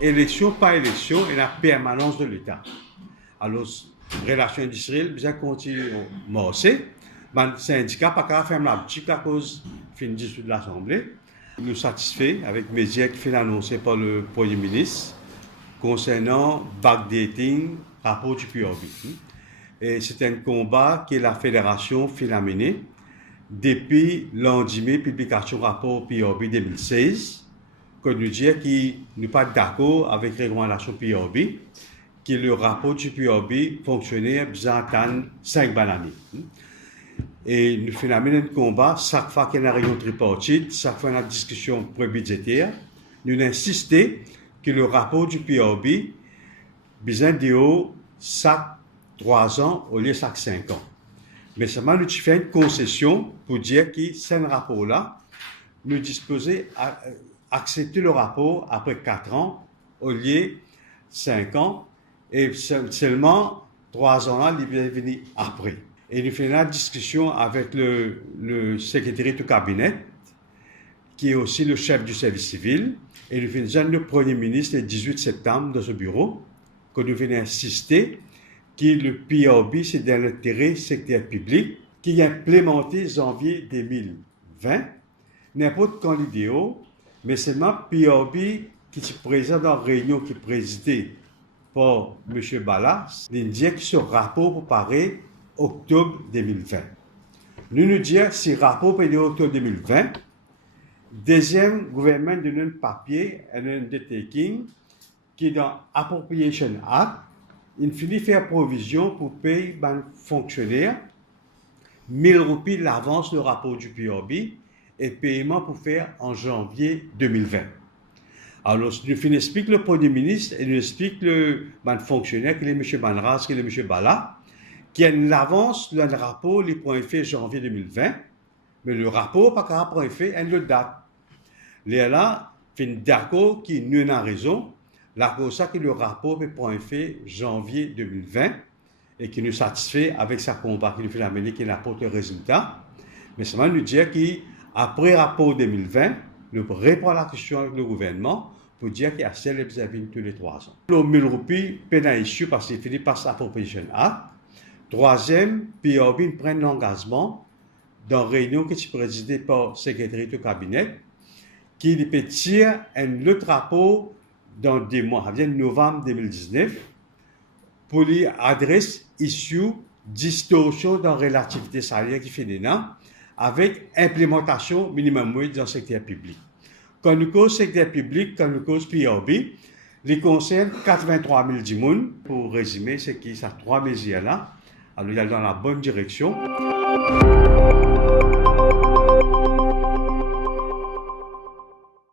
élection par élection et la permanence de l'État. Alors, relations industrielles, bien continuer à marcher. Le syndicat n'a pas faire la boutique à cause de l'Assemblée. Nous satisfait avec les mesures qui sont annoncées par le Premier ministre concernant backdating, rapport du PIOB. Et c'est un combat que la Fédération fait mener depuis l'endimé publication rapport PIOB 2016, que nous disons qu'il n'est pas d'accord avec les recommandations PIOB, que le rapport du PIOB fonctionnait bien 5 années. Et nous faisons un combat, chaque fois qu'il y a une réunion tripartite, chaque fois qu'il y a une discussion pré-budgétaire, nous insistons que le rapport du PIOB besoin de chaque 3 ans au lieu de chaque 5 ans. Mais seulement nous faisons une concession pour dire que ce rapport-là, nous disposons à accepter le rapport après 4 ans au lieu de 5 ans et seulement 3 ans-là, il vient venir après. Et nous faisons une discussion avec le secrétaire du cabinet, qui est aussi le chef du service civil, et nous faisons le Premier ministre le 18 septembre dans ce bureau, que nous venons insister que le PIOB, c'est dans l'intérêt secteur public, qui est implémenté en janvier 2020, n'importe quand l'idéal, mais seulement PIOB qui est présent dans la réunion qui est présidée par M. Ballas, il dit que ce rapport pour paraître octobre 2020. Nous disons que ce rapport pour octobre 2020, deuxième gouvernement de notre papier, un undertaking, qui est dans Appropriation Act, il finit faire provision pour payer un fonctionnaire 1000 roupies l'avance le rapport du PIOB et paiement pour faire en janvier 2020. Alors, nous expliquons le Premier ministre et nous expliquons le fonctionnaire, qui est M. Banras, qui est M. Bala, qui a l'avance, le rapport, les points faits janvier 2020, mais le rapport, pas qu'à point fait, il le date. Là, fin d'accord qui nous a raison, la cause ça que le rapport est point fait janvier 2020 et qui nous satisfait avec sa combat qui nous fait amener qui apporte le résultat. Mais seulement nous dire qu'après rapport 2020, nous répondons à la question avec le gouvernement pour dire qu'il y a celle qui tous les 3 ans. Le 1000 roupies, peine à issue parce qu'il finit par l'Appropriation Act. Troisième, PIOB prend l'engagement dans une réunion qui est présidée par le secrétaire du cabinet qui peut tirer un autre rapport dans 2 mois, à novembre 2019, pour lui adresse issue distorsion dans la relativité salariale qui fait des noms, avec implémentation minimum wage dans le secteur public. Quand nous cause secteur public, quand nous cause PIOB, les concerne 83 000 personnes. Pour résumer, c'est qu'il y a 3 mesures là. Alors, il y a dans la bonne direction.